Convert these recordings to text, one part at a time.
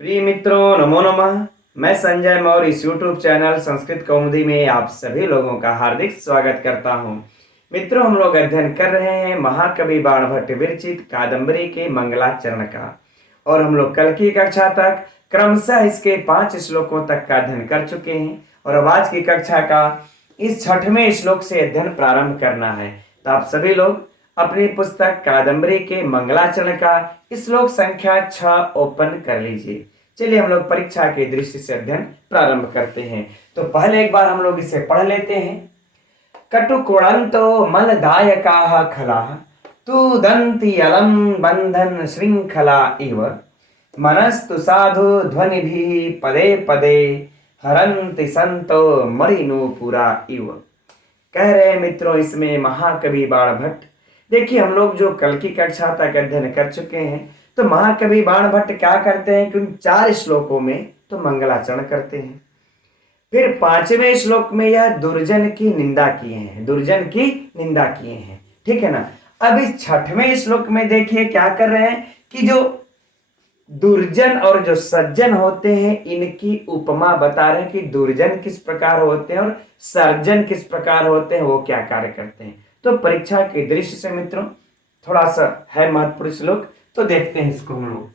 प्रिय मित्रों, नमो नमः। मैं संजय मौर्य इस YouTube चैनल संस्कृत कौमुदी में आप सभी लोगों का हार्दिक स्वागत करता हूं। मित्रों, हम लोग अध्ययन कर रहे हैं महाकवि बाणभट्ट विरचित कादंबरी के मंगलाचरण का, और हम लोग कल की कक्षा तक क्रमशः इसके 5 श्लोकों तक का अध्ययन कर चुके हैं, और अब आज की कक्षा का इस 6वें श्लोक से अध्ययन प्रारंभ करना है। तो आप सभी लोग अपनी पुस्तक कादंबरी के मंगलाचरण का श्लोक संख्या 6 ओपन कर लीजिए। चलिए हम लोग परीक्षा की दृष्टि से अध्ययन प्रारंभ करते हैं। तो पहले एक बार हम लोग इसे पढ़ लेते हैं। कटुकुणन्तो मलदायकाः खलाः तुदन्ति अलम बंधन श्रृंखला इव मनस्तु साधु ध्वनिभिः पदे पदे हरन्ति संतो मणिनूपुरा इव। कह रहे हैं मित्रों इसमें महाकवि बाणभट्ट, देखिए हम लोग जो कल की कक्षा तक अध्ययन कर चुके हैं, तो महाकवि बाणभट्ट क्या करते हैं कि उन 4 श्लोकों में तो मंगलाचरण करते हैं, फिर 5वें श्लोक में यह दुर्जन की निंदा किए हैं, दुर्जन की निंदा किए हैं, ठीक है ना। अब इस 6वें श्लोक में देखिए क्या कर रहे हैं कि जो दुर्जन और जो सज्जन होते हैं इनकी उपमा बता रहे हैं कि दुर्जन किस प्रकार होते हैं और सज्जन किस प्रकार होते हैं, वो क्या कार्य करते हैं। तो परीक्षा की दृष्टि से मित्रों थोड़ा सा है महत्वपूर्ण श्लोक, तो देखते हैं इसको हम लोग।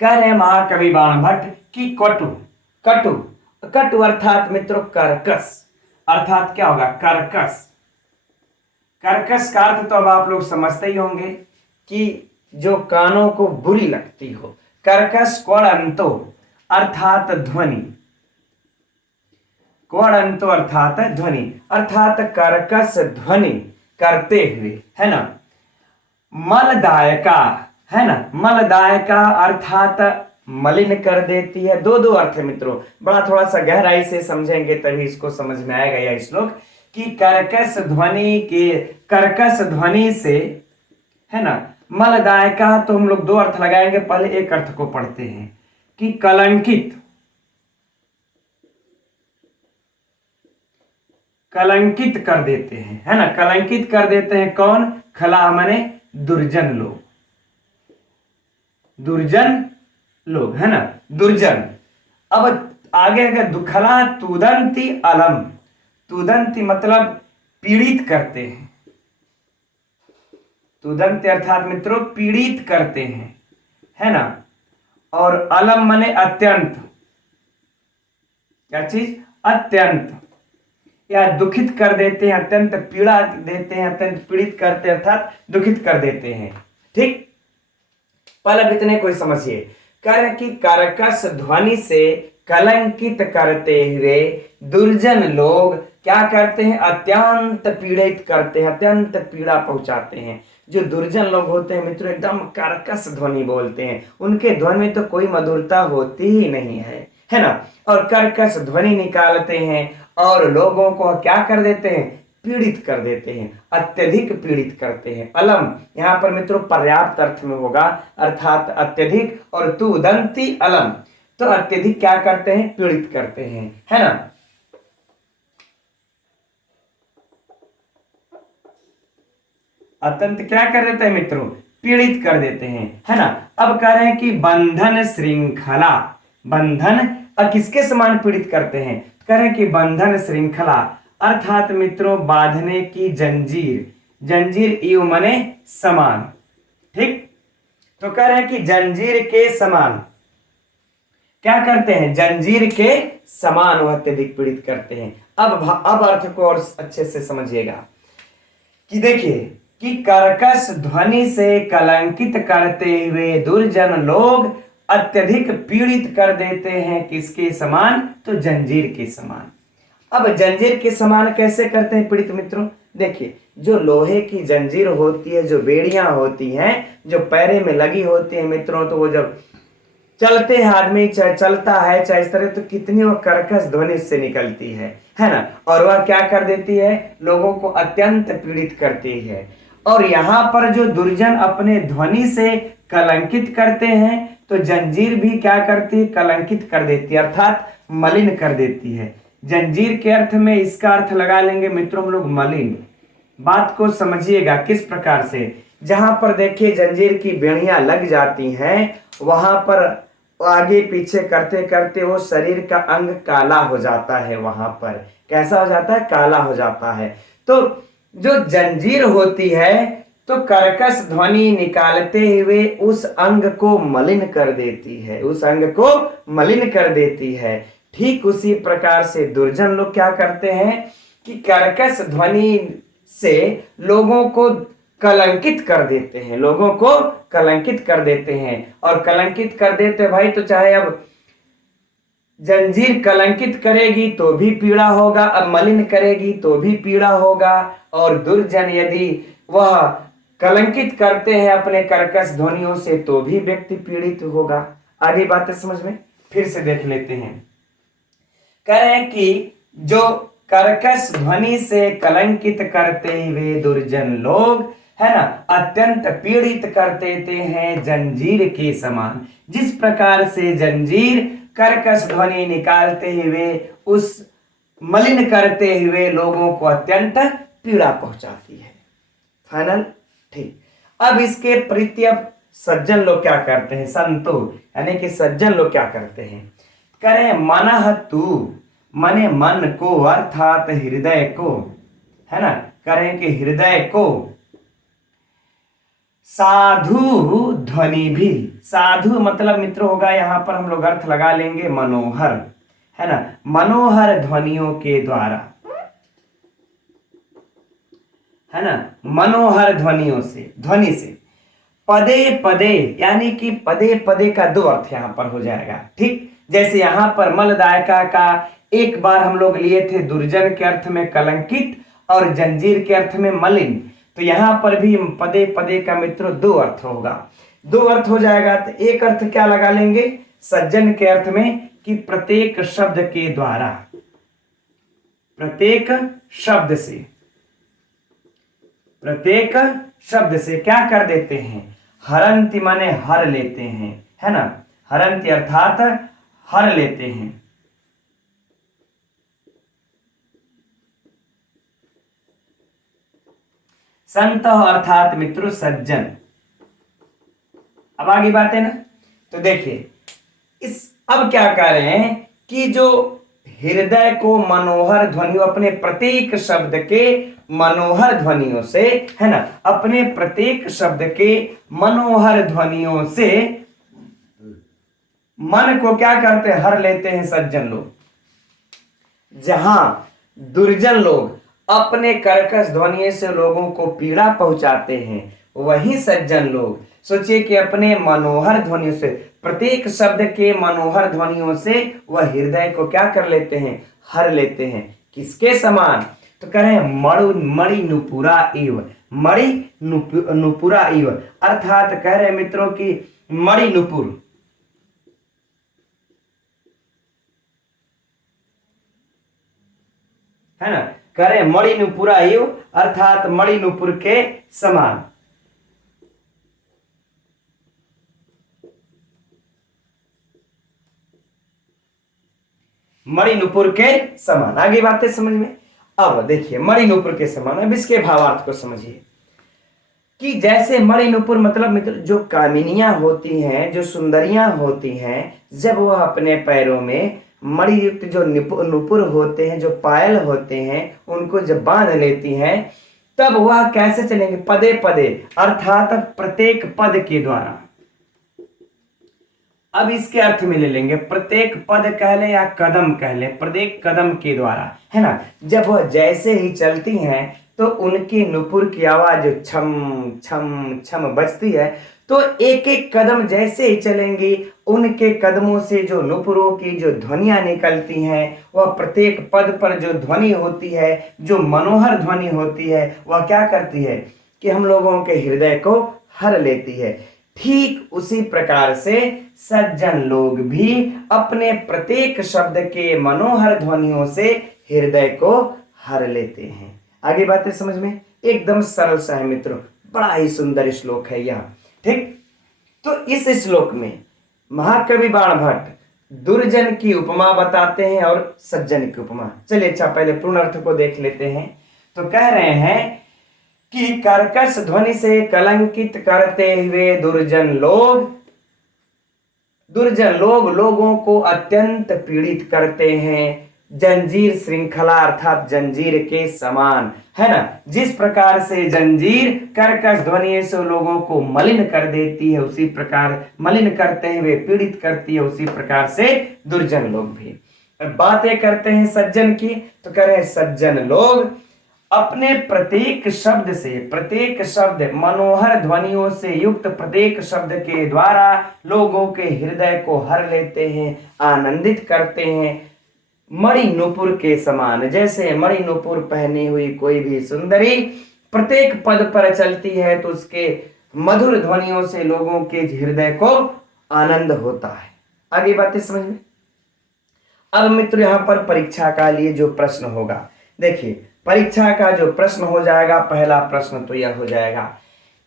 कह रहे हैं महाकवि बाणभट्ट की कटु कटु कटु अर्थात मित्रों कर्कश, अर्थात क्या होगा कर्कश। कर्कश का अर्थ तो अब आप लोग समझते ही होंगे कि जो कानों को बुरी लगती हो। कर्कश क्वणंतो अर्थात ध्वनि, क्वणंतो अर्थात ध्वनि, अर्थात कर्कश ध्वनि करते हुए, है ना। मलदायका, है ना, मलदायका अर्थात मलिन कर देती है। दो अर्थ है मित्रों, बड़ा थोड़ा सा गहराई से समझेंगे तभी इसको समझ में आएगा यह श्लोक कि कर्कश ध्वनि से, है ना, मलदायका। तो हम लोग 2 अर्थ लगाएंगे, पहले एक अर्थ को पढ़ते हैं कि कलंकित, कलंकित कर देते हैं, है ना, कलंकित कर देते हैं। कौन? खला माने दुर्जन लोग, दुर्जन लोग, है ना, दुर्जन। अब आगे अगर दुखला तुदंती अलम, तुदंती मतलब पीड़ित करते हैं, तुदंती अर्थात मित्रों पीड़ित करते हैं, है ना। और अलम माने अत्यंत, क्या चीज? अत्यंत, या दुखित कर देते हैं, अत्यंत पीड़ा देते हैं, अत्यंत पीड़ित करते अर्थात दुखित कर देते हैं, ठीक। पहले इतने कोई समझिए। कर की कर्कश ध्वनि से कलंकित करते हुए दुर्जन लोग क्या करते हैं? अत्यंत पीड़ित करते हैं, अत्यंत पीड़ा पहुंचाते हैं। जो दुर्जन लोग होते हैं मित्रों एकदम कर्कश ध्वनि बोलते हैं, उनके ध्वनि में तो कोई मधुरता होती ही नहीं है ना। और कर्कश ध्वनि निकालते हैं और लोगों को क्या कर देते हैं? पीड़ित कर देते हैं, अत्यधिक पीड़ित करते हैं। अलम यहाँ पर मित्रों पर्याप्त अर्थ में होगा, अर्थात अत्यधिक, और तुदंती अलम तो अत्यधिक क्या करते हैं? पीड़ित करते हैं, है ना। अत्यंत क्या कर देते हैं मित्रों? पीड़ित कर देते हैं, है ना। अब कह रहे हैं कि बंधन श्रृंखला, बंधन किसके समान पीड़ित करते हैं? कह रहे हैं कि बंधन श्रृंखला अर्थात मित्रों बांधने की जंजीर, जंजीर इव मने समान, ठीक। तो कह रहे हैं कि जंजीर के समान क्या करते हैं? जंजीर के समान वह अत्यधिक पीड़ित करते हैं। अब अर्थ को और अच्छे से समझिएगा कि देखिए कि कर्कश ध्वनि से कलंकित करते हुए दुर्जन लोग अत्यधिक पीड़ित कर देते हैं, किसके समान? तो जंजीर के समान। अब जंजीर के समान कैसे करते हैं पीड़ित मित्रों? देखिए जो लोहे की जंजीर होती है, जो बेड़ियां होती हैं, जो पैरे में लगी होती है मित्रों, तो वो जब चलते हैं आदमी, चाहे चलता है चाहे इस तरह, तो कितनी वो कर्कश ध्वनि से निकलती है ना। और वह क्या कर देती है? लोगों को अत्यंत पीड़ित करती है। और यहाँ पर जो दुर्जन अपने ध्वनि से कलंकित करते हैं, तो जंजीर भी क्या करती है? कलंकित कर देती है, अर्थात मलिन कर देती है। जंजीर के अर्थ में इसका अर्थ लगा लेंगे मित्रों हम लोग मलिन। बात को समझिएगा किस प्रकार से, जहां पर देखिए जंजीर की बेड़ियां लग जाती हैं वहां पर आगे पीछे करते करते वो शरीर का अंग काला हो जाता है। वहां पर कैसा हो जाता है? काला हो जाता है। तो जो जंजीर होती है तो कर्कश ध्वनि निकालते हुए उस अंग को मलिन कर देती है, उस अंग को मलिन कर देती है। ठीक उसी प्रकार से दुर्जन लोग क्या करते हैं कि कर्कश ध्वनि से लोगों को कलंकित कर देते हैं, लोगों को कलंकित कर देते हैं। और कलंकित कर देते भाई, तो चाहे अब जंजीर कलंकित करेगी तो भी पीड़ा होगा, अब मलिन करेगी तो भी पीड़ा होगा। और दुर्जन यदि वह कलंकित करते हैं अपने कर्कश ध्वनियों से तो भी व्यक्ति पीड़ित होगा। आगे बातें समझ में फिर से देख लेते हैं। कह रहे हैं कि जो कर्कश ध्वनि से कलंकित करते हुए दुर्जन लोग है ना, अत्यंत पीड़ित कर देते हैं जंजीर के समान। जिस प्रकार से जंजीर कर्कश ध्वनि निकालते हुए उस मलिन करते हुए लोगों को अत्यंत पीड़ा पहुंचाती है। फाइनल ठीक। अब इसके प्रति सज्जन लोग क्या करते हैं? संतो यानी कि सज्जन लोग क्या करते हैं? करें मनः तू, मने मन को अर्थात हृदय को, है ना, करें कि हृदय को साधु ध्वनि भी, साधु मतलब मित्र होगा यहां पर हम लोग अर्थ लगा लेंगे मनोहर, है ना, मनोहर ध्वनियों के द्वारा, है ना, मनोहर ध्वनियों से, ध्वनि से पदे पदे, यानी कि पदे पदे का दो अर्थ यहां पर हो जाएगा। ठीक, जैसे यहां पर मलदायका का एक बार हम लोग लिए थे दुर्जन के अर्थ में कलंकित और जंजीर के अर्थ में मलिन, तो यहां पर भी पदे पदे का मित्रों दो अर्थ होगा, दो अर्थ हो जाएगा। तो एक अर्थ क्या लगा लेंगे सज्जन के अर्थ में कि प्रत्येक शब्द के द्वारा, प्रत्येक शब्द से, प्रत्येक शब्द से क्या कर देते हैं? हरंति माने हर लेते हैं, है ना, हरंति अर्थात हर लेते हैं। संत अर्थात मित्रों सज्जन। अब आगे बात है ना, तो देखिए इस अब क्या कह रहे हैं कि जो हृदय को मनोहर ध्वनियों, अपने प्रत्येक शब्द के मनोहर ध्वनियों से, है ना, अपने प्रत्येक शब्द के मनोहर ध्वनियों से मन को क्या करते हैं? हर लेते हैं सज्जन लोग। जहां दुर्जन लोग अपने कर्कश ध्वनि से लोगों को पीड़ा पहुंचाते हैं, वही सज्जन लोग सोचिए कि अपने मनोहर ध्वनियों से, प्रत्येक शब्द के मनोहर ध्वनियों से वह हृदय को क्या कर लेते हैं? हर लेते हैं। किसके समान? तो कह रहे हैं मणि नुपुरा इव, मणि नुपुरा इव, अर्थात कह रहे हैं मित्रों की मणि नुपुर, है ना, करे मणि नुपुरा इव अर्थात मणि नुपुर के समान। मणि नुपुर के समान। आगे बातें समझ में। अब देखिए मणि नुपुर के समान, अब इसके भावार्थ को समझिए कि जैसे मणि नुपुर मतलब मित्र जो कामिनियां होती हैं, जो सुंदरियां होती हैं, जब वह अपने पैरों में मणि युक्त जो नुपुर होते हैं, जो पायल होते हैं, उनको जब बांध लेती हैं, तब वह कैसे चलेंगे? पदे पदे अर्थात प्रत्येक पद के द्वारा। अब इसके अर्थ में ले लेंगे प्रत्येक पद कह ले या कदम कह ले, प्रत्येक कदम के द्वारा, है ना, जब वह जैसे ही चलती हैं तो उनकी नुपुर की आवाज छम छम छम बजती है। तो एक एक कदम जैसे ही चलेंगी उनके कदमों से जो नुपुरों की जो ध्वनियां निकलती हैं, वह प्रत्येक पद पर जो ध्वनि होती है, जो मनोहर ध्वनि होती है, वह क्या करती है कि हम लोगों के हृदय को हर लेती है। ठीक उसी प्रकार से सज्जन लोग भी अपने प्रत्येक शब्द के मनोहर ध्वनियों से हृदय को हर लेते हैं। आगे बातें समझ में। एकदम सरल सा है मित्रों, बड़ा ही सुंदर श्लोक है यह। ठीक, तो इस श्लोक में महाकवि बाणभट्ट दुर्जन की उपमा बताते हैं और सज्जन की उपमा। चलिए अच्छा पहले पूर्ण अर्थ को देख लेते हैं। तो कह रहे हैं कि कर्कश ध्वनि से कलंकित करते हुए दुर्जन लोग दुर्जन लोग लोगों को अत्यंत पीड़ित करते हैं, जंजीर श्रृंखला अर्थात जंजीर के समान, है ना। जिस प्रकार से जंजीर कर्कश ध्वनि से लोगों को मलिन कर देती है, उसी प्रकार मलिन करते हुए पीड़ित करती है, उसी प्रकार से दुर्जन लोग भी। बातें करते हैं सज्जन की, तो कह रहे हैं सज्जन लोग अपने प्रत्येक शब्द से, प्रत्येक शब्द मनोहर ध्वनियों से युक्त प्रत्येक शब्द के द्वारा लोगों के हृदय को हर लेते हैं, आनंदित करते हैं। मणि नूपुर के समान, जैसे मणि नूपुर पहनी हुई कोई भी सुंदरी प्रत्येक पद पर चलती है तो उसके मधुर ध्वनियों से लोगों के हृदय को आनंद होता है। आगे बातें समझ में। अब मित्र यहां पर परीक्षा का लिए जो प्रश्न होगा, देखिए परीक्षा का जो प्रश्न हो जाएगा, पहला प्रश्न तो यह हो जाएगा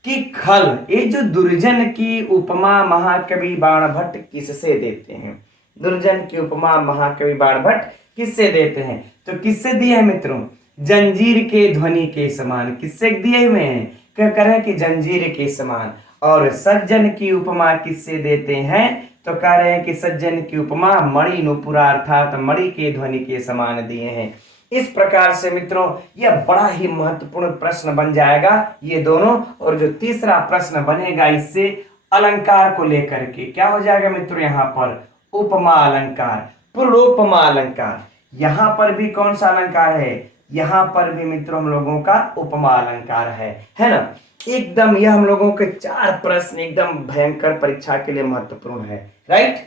कि खल, ये जो दुर्जन की उपमा महाकवि बाणभट्ट किससे देते हैं? दुर्जन की उपमा महाकवि बाणभट्ट किससे देते हैं? तो किससे दिए हैं मित्रों? जंजीर के ध्वनि के समान। किससे दिए हुए हैं? क्या कह रहे हैं कि जंजीर के समान। और सज्जन की उपमा किससे देते हैं? तो कह रहे हैं कि सज्जन की उपमा मणि नुपुरा अर्थात मणि के ध्वनि के समान दिए हैं। इस प्रकार से मित्रों यह बड़ा ही महत्वपूर्ण प्रश्न बन जाएगा ये दोनों। और जो तीसरा प्रश्न बनेगा इससे अलंकार को लेकर के क्या हो जाएगा मित्रों? यहाँ पर उपमा अलंकार, पूर्णोपमा अलंकार। यहां पर भी कौन सा अलंकार है? यहां पर भी मित्रों हम लोगों का उपमा अलंकार है ना। एकदम यह हम लोगों के 4 प्रश्न एकदम भयंकर परीक्षा के लिए महत्वपूर्ण है, राइट।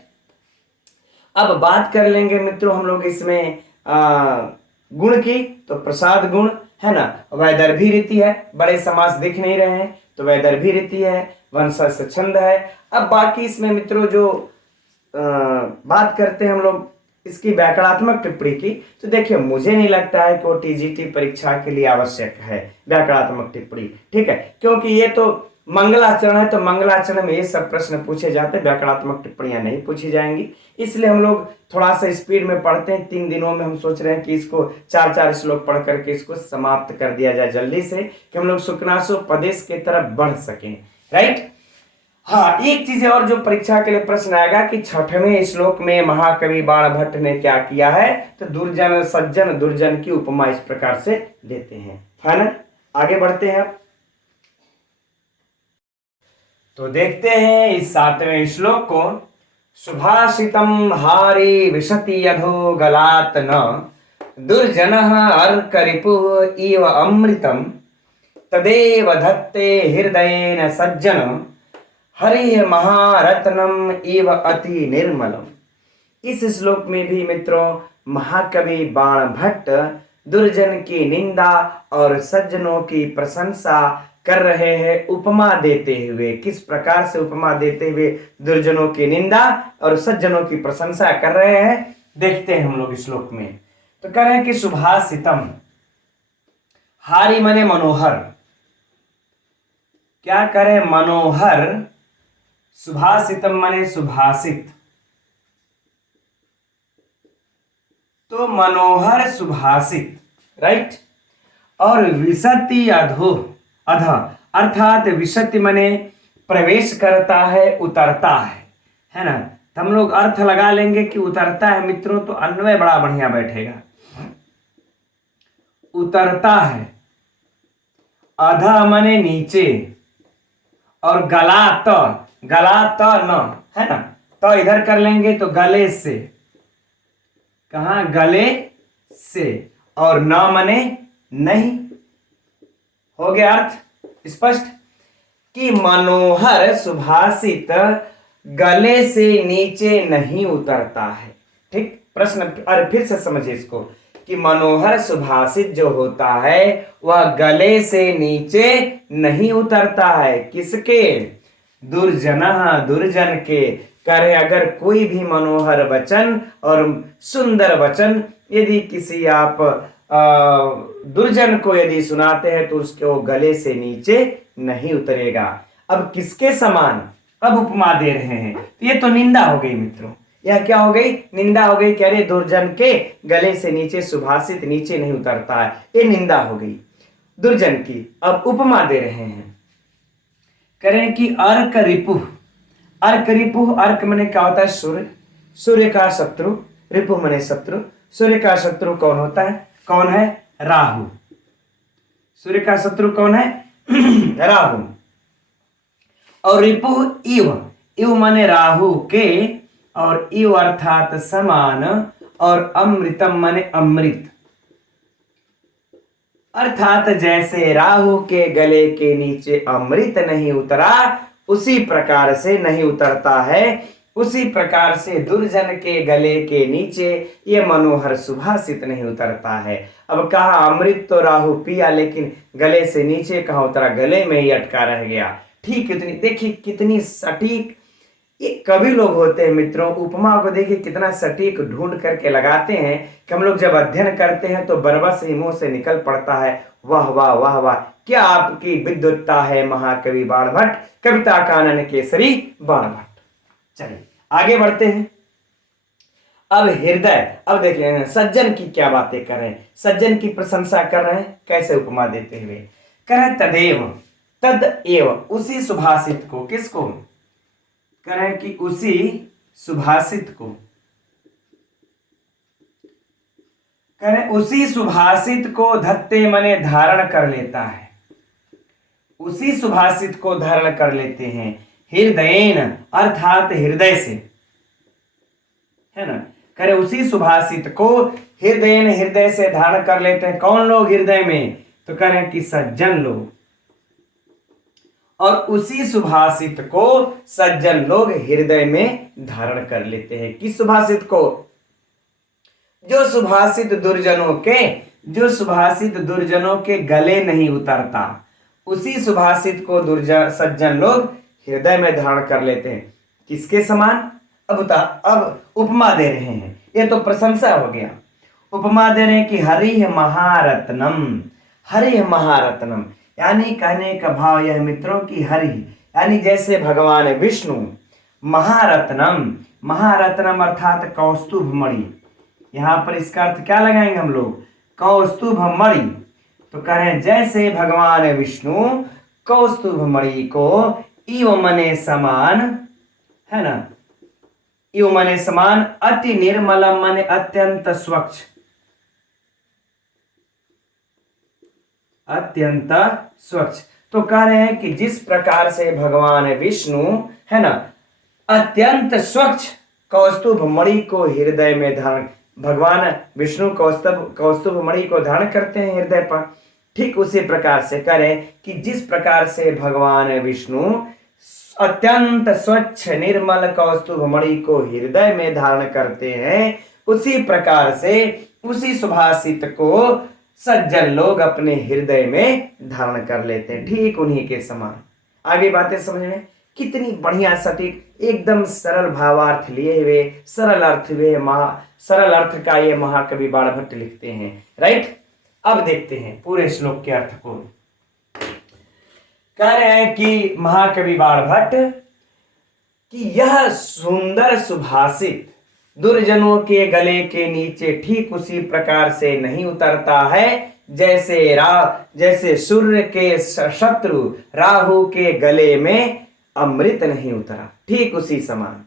अब बात कर लेंगे मित्रों हम लोग इसमें गुण की, तो प्रसाद गुण है ना, वैदर्भी रीति है, बड़े समास दिख नहीं रहे हैं तो वैदर्भी रीति है, वंशज छंद है। अब बाकी इसमें मित्रों जो बात करते हैं हम लोग इसकी व्याकरणात्मक टिप्पणी की, तो देखिए मुझे नहीं लगता है कि वो टीजीटी परीक्षा के लिए आवश्यक है व्याकरणात्मक टिप्पणी, ठीक है, क्योंकि ये तो मंगलाचरण है, तो मंगलाचरण में ये सब प्रश्न पूछे जाते हैं, व्याकरणात्मक टिप्पणियां नहीं पूछी जाएंगी। इसलिए हम लोग थोड़ा सा स्पीड में पढ़ते हैं। 3 दिनों में हम सोच रहे हैं कि इसको 4-4 श्लोक पढ़ करके इसको समाप्त कर दिया जाए जल्दी से, कि हम लोग शुक्नासोपदेश की तरफ बढ़ सकें, राइट। हाँ, एक चीज और जो परीक्षा के लिए प्रश्न आएगा कि 6वें श्लोक में महाकवि बाणभट्ट ने क्या किया है? तो दुर्जन सज्जन दुर्जन की उपमा इस प्रकार से देते हैं। फाइनल, आगे बढ़ते हैं। तो देखते हैं इस 7वें श्लोक को। सुभाषितम हारी विशति यधो गलात न, दुर्जनः अर्क रिपुः इव अमृतम, तदेव धत्ते हृदयेन सज्जन, हरि महारत्नम इव अति निर्मलम। इस श्लोक में भी मित्रों महाकवि बाणभट्ट दुर्जन की निंदा और सज्जनों की प्रशंसा कर रहे हैं उपमा देते हुए। किस प्रकार से उपमा देते हुए दुर्जनों की निंदा और सज्जनों की प्रशंसा कर रहे हैं, देखते हैं हम लोग इस श्लोक में। तो कह रहे हैं कि सुभाषितम, हारी मने मनोहर, क्या करे? मनोहर। सुभाषितम माने सुभाषित, तो मनोहर सुभाषित, राइट। और विशति अधो, अध अर्थात विशति माने प्रवेश करता है, उतरता है ना। तो हम लोग अर्थ लगा लेंगे कि उतरता है मित्रों, तो अन्वय बड़ा बढ़िया बैठेगा। उतरता है, अध माने नीचे, और गलात, गलात न, है ना, तो इधर कर लेंगे तो गले से, कहा? गले से, और न मने नहीं। हो गया अर्थ स्पष्ट कि मनोहर सुभाषित गले से नीचे नहीं उतरता है, ठीक। प्रश्न और फिर से समझिए इसको कि मनोहर सुभाषित जो होता है वह गले से नीचे नहीं उतरता है। किसके? दुर्जनः, दुर्जन के। करे अगर कोई भी मनोहर वचन और सुंदर वचन यदि किसी आप दुर्जन को यदि सुनाते हैं तो उसके वो गले से नीचे नहीं उतरेगा। अब किसके समान अब उपमा दे रहे हैं? तो ये तो निंदा हो गई मित्रों, यह क्या हो गई? निंदा हो गई। कह रहे दुर्जन के गले से नीचे सुभाषित नीचे नहीं उतरता है, ये निंदा हो गई दुर्जन की। अब उपमा दे रहे हैं, करें कि अर्क रिपुः, अर्क रिपु, अर्क माने क्या होता है? सूर्य। सूर्य का शत्रु, रिपु माने शत्रु। सूर्य का शत्रु कौन होता है? कौन है? राहु। सूर्य का शत्रु कौन है? राहु। और रिपु इव, इव माने राहु के, और इव अर्थात समान, और अमृतम माने अमृत। अर्थात जैसे राहु के गले के नीचे अमृत नहीं उतरा, उसी प्रकार से नहीं उतरता है, उसी प्रकार से दुर्जन के गले के नीचे ये मनोहर सुभाषित नहीं उतरता है। अब कहा अमृत तो राहु पिया, लेकिन गले से नीचे कहाँ उतरा? गले में ही अटका रह गया। ठीक, कितनी देखिए कितनी सटीक ये कवि लोग होते हैं मित्रों। उपमा को देखिए कितना सटीक ढूंढ करके लगाते हैं कि हम लोग जब अध्ययन करते हैं तो बरबस ही मुंह से निकल पड़ता है, वाह वाह वाह वाह, क्या आपकी विद्वत्ता है महाकवि बाणभट्ट, कविता कानन केसरी बाणभट्ट। चलिए आगे बढ़ते हैं। अब हृदय, अब देख रहे हैं सज्जन की क्या बातें कर रहे हैं, सज्जन की प्रशंसा कर रहे हैं। कैसे उपमा देते हुए कह रहे तदेव, तद एव, उसी सुभाषित को, किसको करें? कि उसी सुभाषित को करें, उसी सुभाषित को धत्ते मने धारण कर लेता है, उसी सुभाषित को धारण कर लेते हैं। हृदयेन अर्थात हृदय से, है ना? करे उसी सुभाषित को हृदयेन, हृदय से धारण कर लेते हैं। कौन लोग हृदय में? तो करें कि सज्जन लोग। और उसी सुभाषित को सज्जन लोग हृदय में धारण कर लेते हैं। किस सुभाषित को? जो सुभाषित दुर्जनों के, जो सुभाषित दुर्जनों के गले नहीं उतरता, उसी सुभाषित को सज्जन लोग हृदय में धारण कर लेते हैं। किसके समान? अब उपमा दे रहे हैं, ये तो प्रशंसा हो गया। उपमा दे रहे हैं कि हरिः महारत्नम, हरिः महारत्नम, यानी कहने का भाव यह मित्रों की हरि यानी जैसे भगवान विष्णु, महारत्नम, महारत्नम अर्थात कौस्तुभ मणि। यहां पर इसका अर्थ क्या लगाएंगे हम लोग? कौस्तुभ मणि। तो कह रहे हैं जैसे भगवान विष्णु कौस्तुभ मणि को इव मने समान, है ना, इव मने समान, अति निर्मलम मने अत्यंत स्वच्छ, अत्यंत स्वच्छ। तो कह रहे हैं कि जिस प्रकार से भगवान विष्णु, है ना, अत्यंत स्वच्छ कौस्तुभ मणि को हृदय में धारण, भगवान विष्णु कौस्तुभ मणि को धारण करते हैं हृदय पर, ठीक उसी प्रकार से करें कि जिस प्रकार से भगवान विष्णु अत्यंत स्वच्छ निर्मल कौस्तुभ मणि को हृदय में धारण करते हैं, उसी प्रकार से उसी सुभाषित को सज्जन लोग अपने हृदय में धारण कर लेते हैं, ठीक उन्हीं के समान। आगे बातें समझ में कितनी बढ़िया सटीक, एकदम सरल भावार्थ लिए हुए, सरल अर्थ हुए, सरल अर्थ का ये महाकवि बाणभट्ट लिखते हैं। राइट, अब देखते हैं पूरे श्लोक के अर्थ को। कह रहे हैं कि महाकवि बाणभट्ट कि यह सुंदर सुभाषित दुर्जनों के गले के नीचे ठीक उसी प्रकार से नहीं उतरता है जैसे सूर्य के शत्रु राहु के गले में अमृत नहीं उतरा, ठीक उसी समान।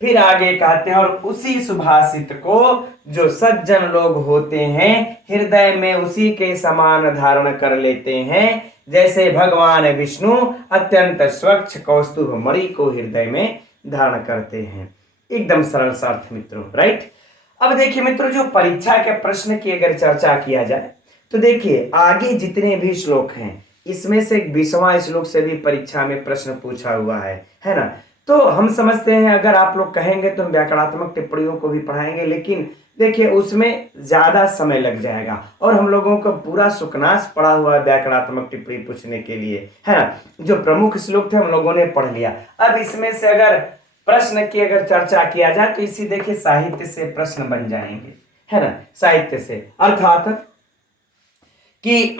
फिर आगे कहते हैं और उसी सुभाषित को जो सज्जन लोग होते हैं हृदय में उसी के समान धारण कर लेते हैं, जैसे भगवान विष्णु अत्यंत स्वच्छ कौस्तुभ मणि को हृदय में धारण करते हैं। एकदम सरल सा अर्थ मित्रों। राइट, अब देखिए मित्रों, जो परीक्षा के प्रश्न की अगर चर्चा किया जाए तो देखिए आगे जितने भी श्लोक हैं इसमें से 20वां श्लोक से भी परीक्षा में प्रश्न पूछा हुआ है ना। तो हम समझते हैं अगर आप लोग कहेंगे तो हम व्याकरणात्मक टिप्पणियों को भी पढ़ाएंगे, लेकिन देखिए उसमें ज्यादा समय लग जाएगा और हम लोगों को पूरा सुकनास पड़ा हुआ है व्याकरणात्मक टिप्पणी पूछने के लिए, है ना। जो प्रमुख श्लोक थे हम लोगों ने पढ़ लिया। अब इसमें से अगर प्रश्न की अगर चर्चा किया जाए तो इसी देखिए साहित्य से प्रश्न बन जाएंगे, है ना, साहित्य से, अर्थात कि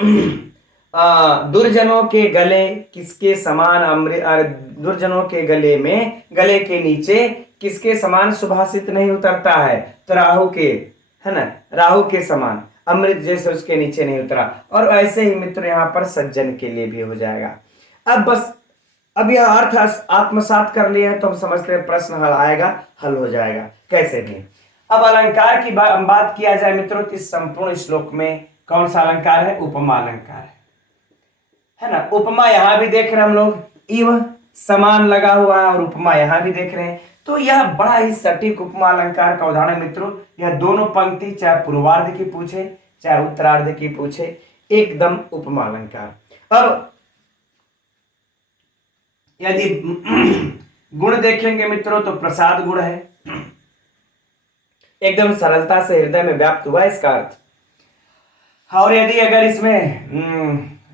दुर्जनों के गले किसके समान अमृत, दुर्जनों के गले में, गले के नीचे किसके समान सुभाषित नहीं उतरता है, तो राहु के, है ना, राहु के समान अमृत जैसे उसके नीचे नहीं उतरा। और ऐसे ही मित्र यहाँ पर सज्जन के लिए भी हो जाएगा। अब बस अब यह अर्थ आत्मसात कर लिया है तो हम समझते हैं प्रश्न हल हो जाएगा कैसे भी। अब अलंकार की बात किया जाए मित्रों तो इस संपूर्ण श्लोक में कौन सा अलंकार है? उपमा अलंकार है ना। उपमा यहां भी देख रहे हैं हम लोग, इव समान लगा हुआ है और उपमा यहां भी देख रहे हैं, तो यह बड़ा ही सटीक उपमा अलंकार का उदाहरण है मित्रों। यह दोनों पंक्ति चाहे पूर्वार्ध की पूछे चाहे उत्तरार्ध की पूछे, एकदम उपमा अलंकार। अब यदि गुण देखेंगे मित्रों तो प्रसाद गुण है, एकदम सरलता से हृदय में व्याप्त हुआ इसका अर्थ। और यदि अगर इसमें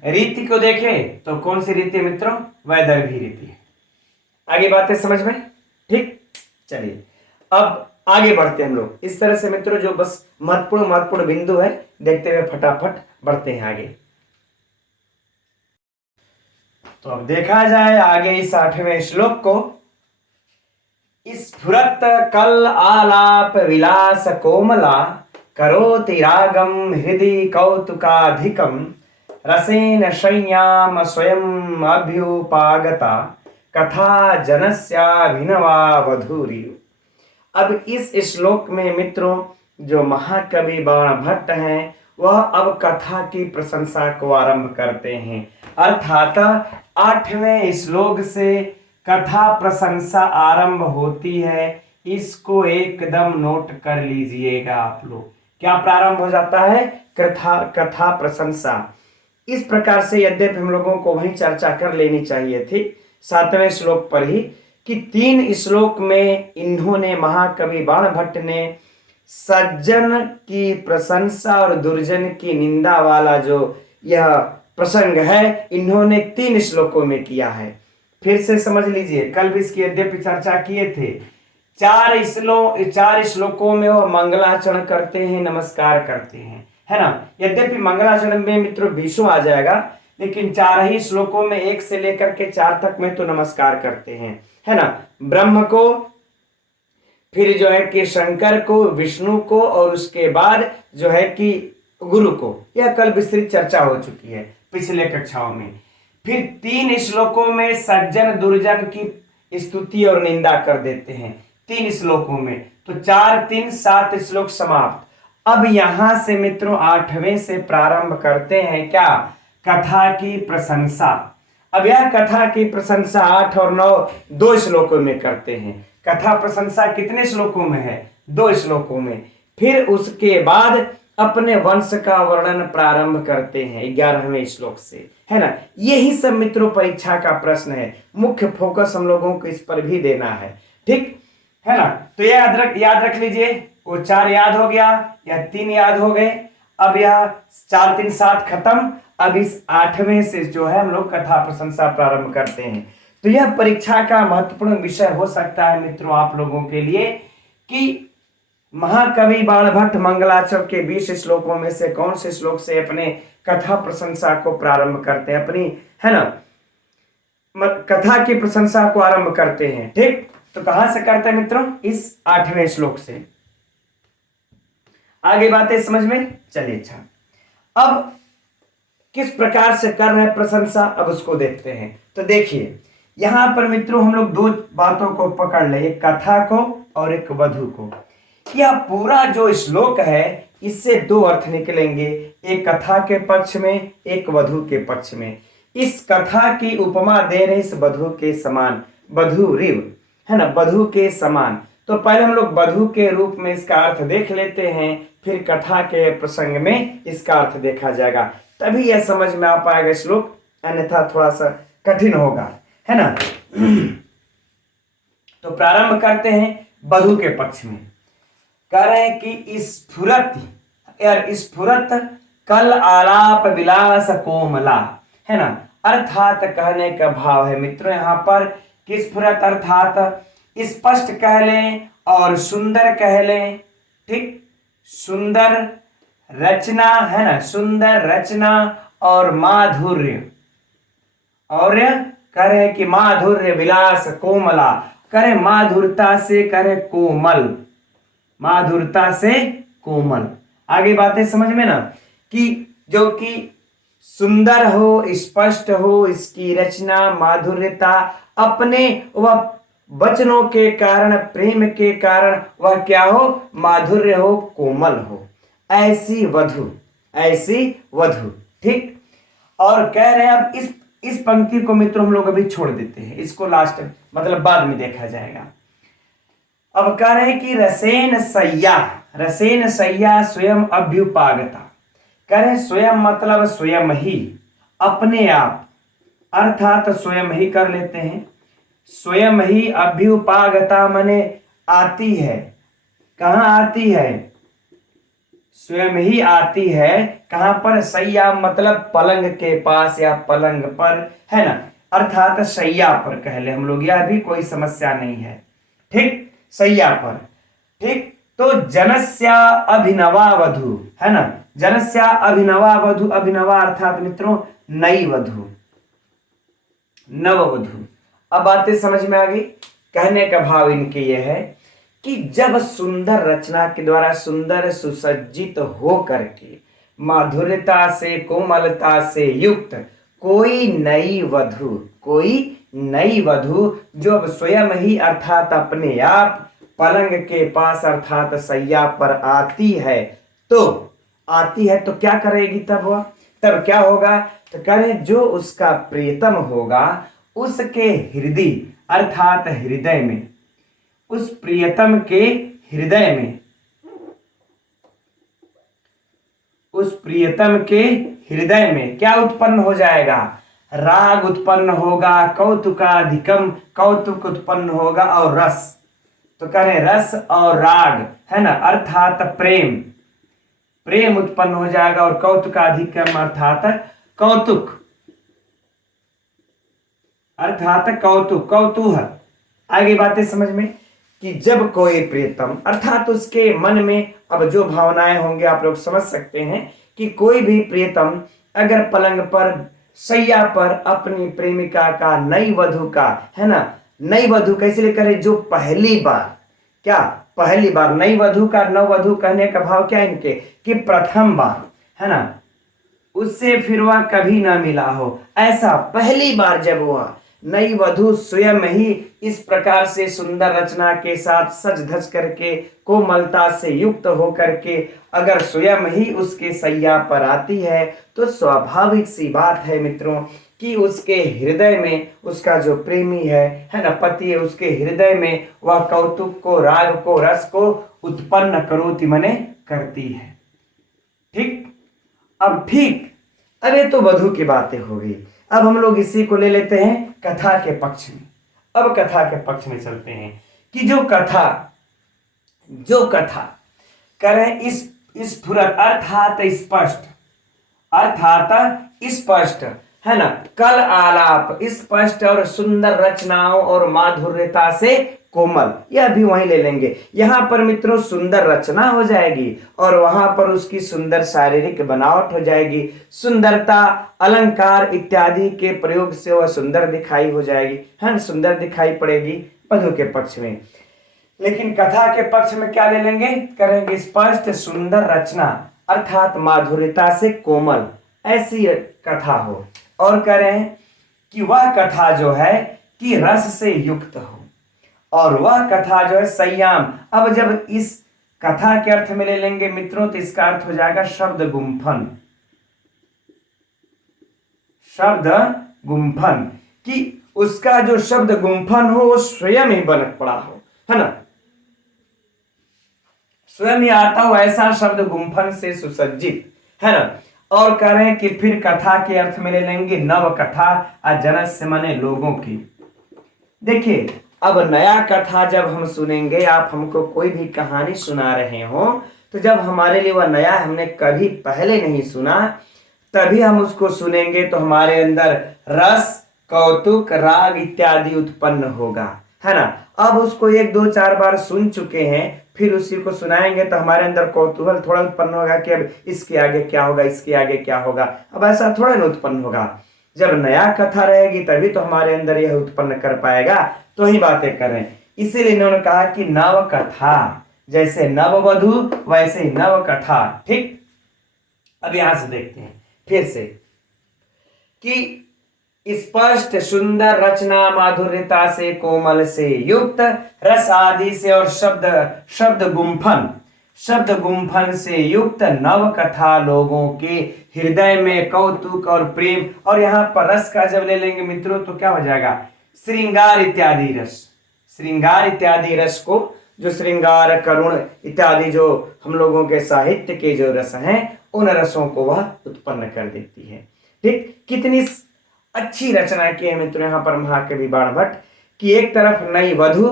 रीति को देखें तो कौन सी रीति है मित्रों? वैदर्भी रीति है। आगे बातें समझ में? ठीक, चलिए अब आगे बढ़ते हैं हम लोग। इस तरह से मित्रों जो बस महत्वपूर्ण बिंदु है देखते हुए फटाफट बढ़ते हैं आगे। तो अब देखा जाए आगे इस 8वें श्लोक को, स्फुरत कल आलाप विलास कोमला करोति रागम हृदि कौतुकाधिकम रसेन शय्याम स्वयं अभ्युपागता कथा जनस्याभिनवा वधूरि। अब इस श्लोक में मित्रों जो महाकवि बाणभट्ट हैं वह अब कथा की प्रशंसा को आरंभ करते हैं, अर्थात 8वें श्लोक से कथा प्रशंसा आरंभ होती है। इसको एकदम नोट कर लीजिएगा आप लोग, क्या प्रारंभ हो जाता है? कथा प्रशंसा। इस प्रकार से यद्यपि हम लोगों को वही चर्चा कर लेनी चाहिए थी 7वें श्लोक पर ही कि 3 श्लोक में इन्होंने महाकवि बाणभट्ट ने सज्जन की प्रशंसा और दुर्जन की निंदा वाला जो यह प्रसंग है इन्होंने 3 श्लोकों में किया है। फिर से समझ लीजिए, कल भी इसकी यद्यपि चर्चा किए थे। 4 श्लोकों में वो मंगलाचरण करते हैं, नमस्कार करते हैं, है ना। यद्यपि मंगलाचरण में मित्रों 20 आ जाएगा, लेकिन 4 ही श्लोकों में 1 से लेकर के 4 तक में तो नमस्कार करते हैं, है ना। ब्रह्म को, फिर जो है कि शंकर को, विष्णु को, और उसके बाद जो है कि गुरु को। यह कल विस्तृत चर्चा हो चुकी है पिछले कक्षाओं में। फिर 3 श्लोकों में सज्जन दुर्जन की स्तुति और निंदा कर देते हैं 3 श्लोकों में, तो 4 3 7 श्लोक समाप्त। अब यहां से मित्रों 8वें से प्रारंभ करते हैं क्या? कथा की प्रशंसा। अब यह कथा की प्रशंसा 8 और 9 2 श्लोकों में करते हैं। कथा प्रशंसा कितने श्लोकों में है? 2 श्लोकों में। फिर उसके बाद अपने वंश का वर्णन प्रारंभ करते हैं 11वें श्लोक से, है ना। यही सब मित्रों परीक्षा का प्रश्न है, मुख्य फोकस हम लोगों को इस पर भी देना है, ठीक है ना। तो याद रख लीजिए, वो 4 याद हो गया या 3 याद हो गए। अब यह 4 3 7 खत्म। अब इस 8वें से जो है हम लोग कथा प्रशंसा प्रारंभ करते हैं। तो यह परीक्षा का महत्वपूर्ण विषय हो सकता है मित्रों आप लोगों के लिए कि महाकवि बाणभट्ट मंगलाचरण के 20 श्लोकों में से कौन से श्लोक से अपने कथा प्रशंसा को प्रारंभ करते हैं, अपनी, है ना, कथा की प्रशंसा को आरंभ करते हैं। ठीक, तो कहां से करते हैं मित्रों? इस 8वें श्लोक से। आगे बातें समझ में चलिए। अच्छा, अब किस प्रकार से कर रहे हैं प्रशंसा, अब उसको देखते हैं। तो देखिए यहां पर मित्रों हम लोग 2 बातों को पकड़ ले, एक कथा को और एक वधु को। यह पूरा जो श्लोक है इससे 2 अर्थ निकलेंगे, एक कथा के पक्ष में, एक वधु के पक्ष में। इस कथा की उपमा दे रहे इस वधु के समान, वधूरिव, है ना, वधु के समान। तो पहले हम लोग वधु के रूप में इसका अर्थ देख लेते हैं, फिर कथा के प्रसंग में इसका अर्थ देखा जाएगा, तभी यह समझ में आ पाएगा श्लोक, अन्यथा थोड़ा सा कठिन होगा, है ना। तो प्रारंभ करते हैं वधु के पक्ष में। कह रहे हैं कि स्फुरत कल आलाप विलास कोमला, है ना। अर्थात कहने का भाव है मित्रों यहाँ पर कि स्फुरत अर्थात स्पष्ट कह लें और सुंदर कह लें, ठीक, सुंदर रचना, है ना, सुंदर रचना और माधुर्य, और कह रहे कि माधुर्य विलास कोमला, करे माधुरता से, करे कोमल, माधुरता से कोमल। आगे बातें समझ में ना, कि जो कि सुंदर हो, स्पष्ट हो इसकी रचना, माधुर्यता अपने वह वचनों के कारण, प्रेम के कारण वह क्या हो, माधुर्य हो, कोमल हो, ऐसी वधु, ऐसी वधु। ठीक। और कह रहे हैं अब इस पंक्ति को मित्रों हम लोग अभी छोड़ देते हैं, इसको लास्ट मतलब बाद में देखा जाएगा। अब कह रहे हैं कि रसेन सैया, रसेन सैया स्वयं अभ्युपागता। कह रहे स्वयं मतलब स्वयं ही, अपने आप, अर्थात स्वयं ही कर लेते हैं। स्वयं ही अभ्युपागता माने आती है। कहां आती है, स्वयं ही आती है। कहां पर, सैया मतलब पलंग के पास या पलंग पर, है ना, अर्थात सैया पर कह ले हम लोग, यह भी कोई समस्या नहीं है। ठीक, सैया पर। ठीक, तो जनस्या अभिनवा वधु, है ना, जनस्या अभिनवा वधु, अभिनवा अर्थात मित्रों नई वधु, नववधु। अब बातें समझ में आ गई। कहने का भाव इनके यह है कि जब सुंदर रचना के द्वारा सुंदर सुसज्जित हो करके माधुर्यता से, कोमलता से युक्त कोई नई वधु, कोई नई वधु जो अब स्वयं ही अर्थात अपने आप पलंग के पास अर्थात सैया पर आती है, तो आती है तो क्या करेगी तब वह, तब क्या होगा, तो करें जो उसका प्रियतम होगा उसके हृदय अर्थात हृदय में, उस प्रियतम के हृदय में, उस प्रियतम के हृदय में क्या उत्पन्न हो जाएगा, राग उत्पन्न होगा, कौतुकाधिकम, कौतुक उत्पन्न होगा, और रस, तो करें रस और राग, है ना, अर्थात प्रेम, प्रेम उत्पन्न हो जाएगा, और कौतुकाधिकम अर्थात कौतुक, अर्थात कौतुक, कौतूहल। आगे बातें समझ में कि जब कोई प्रियतम अर्थात उसके मन में अब जो भावनाएं होंगे आप लोग समझ सकते हैं कि कोई भी प्रियतम अगर पलंग पर, सैया पर अपनी प्रेमिका का, नई वधु का, है ना, नई वधु कैसे लेकर है, जो पहली बार, क्या पहली बार, नई वधु का, नववधु कहने का भाव क्या इनके कि प्रथम बार, है ना, उससे फिर वह कभी ना मिला हो, ऐसा पहली बार जब वह नई वधु स्वयं ही इस प्रकार से सुंदर रचना के साथ सज धज करके, कोमलता से युक्त होकर के अगर स्वयं ही उसके सैया पर आती है, तो स्वाभाविक सी बात है मित्रों कि उसके हृदय में उसका जो प्रेमी है ना, पति है, उसके हृदय में वह कौतुक को, राग को, रस को उत्पन्न करोति मने करती है। ठीक। अब ठीक, अब ये तो वधु की बातें हो गई। अब हम लोग इसी को ले लेते हैं कथा के पक्ष में। अब कथा के पक्ष में चलते हैं कि जो कथा करें इस स्फुरत अर्थात स्पष्ट, अर्थात स्पष्ट, है ना, कल आलाप, स्पष्ट और सुंदर रचनाओं और माधुर्यता से कोमल, यह भी वहीं ले लेंगे। यहां पर मित्रों सुंदर रचना हो जाएगी और वहां पर उसकी सुंदर शारीरिक बनावट हो जाएगी, सुंदरता, अलंकार इत्यादि के प्रयोग से वह सुंदर दिखाई हो जाएगी, है, सुंदर दिखाई पड़ेगी वधु के पक्ष में। लेकिन कथा के पक्ष में क्या ले लेंगे, करेंगे स्पष्ट सुंदर रचना अर्थात माधुर्यता से कोमल, ऐसी कथा हो। और कह रहे हैं कि वह कथा जो है कि रस से युक्त हो, और वह कथा जो है संयम। अब जब इस कथा के अर्थ में ले लेंगे मित्रों तो इसका अर्थ हो जाएगा शब्द गुंफन, शब्द गुंफन, कि उसका जो शब्द गुंफन हो वो स्वयं ही बन पड़ा हो, है ना, स्वयं ही आता हो ऐसा शब्द गुंफन से सुसज्जित, है ना। और कह रहे हैं कि फिर कथा के अर्थ में ले लेंगे नव कथा, जनस्य माने लोगों की। देखिए अब नया कथा जब हम सुनेंगे, आप हमको कोई भी कहानी सुना रहे हो तो जब हमारे लिए वह नया, हमने कभी पहले नहीं सुना, तभी हम उसको सुनेंगे तो हमारे अंदर रस, कौतुक, राग इत्यादि उत्पन्न होगा, है ना। अब उसको 1 2 4 बार सुन चुके हैं, फिर उसी को सुनाएंगे तो हमारे अंदर कौतूहल थोड़ा उत्पन्न होगा कि अब इसके आगे क्या होगा, इसके आगे क्या होगा। अब ऐसा थोड़ा ना उत्पन्न होगा, जब नया कथा रहेगी तभी तो हमारे अंदर यह उत्पन्न कर पाएगा। तो ही बातें करें, इसीलिए इन्होंने कहा कि नव कथा, जैसे नववधु वैसे ही नव कथा। ठीक। अब यहां से देखते हैं फिर से कि स्पष्ट सुंदर रचना माधुर्यता से कोमल से युक्त रस आदि से और शब्द गुम्फन से युक्त नव कथा लोगों के हृदय में कौतुक और प्रेम, और यहाँ पर रस का जब ले लेंगे मित्रों तो क्या हो जाएगा, श्रृंगार इत्यादि रस। श्रृंगार इत्यादि रस को, जो श्रृंगार करुण इत्यादि जो हम लोगों के साहित्य के जो रस हैं, उन रसों को वह उत्पन्न कर देती है। ठीक, कितनी अच्छी रचना की है मित्रों यहाँ पर महाकवि बाणभट्ट की। एक तरफ नई वधु,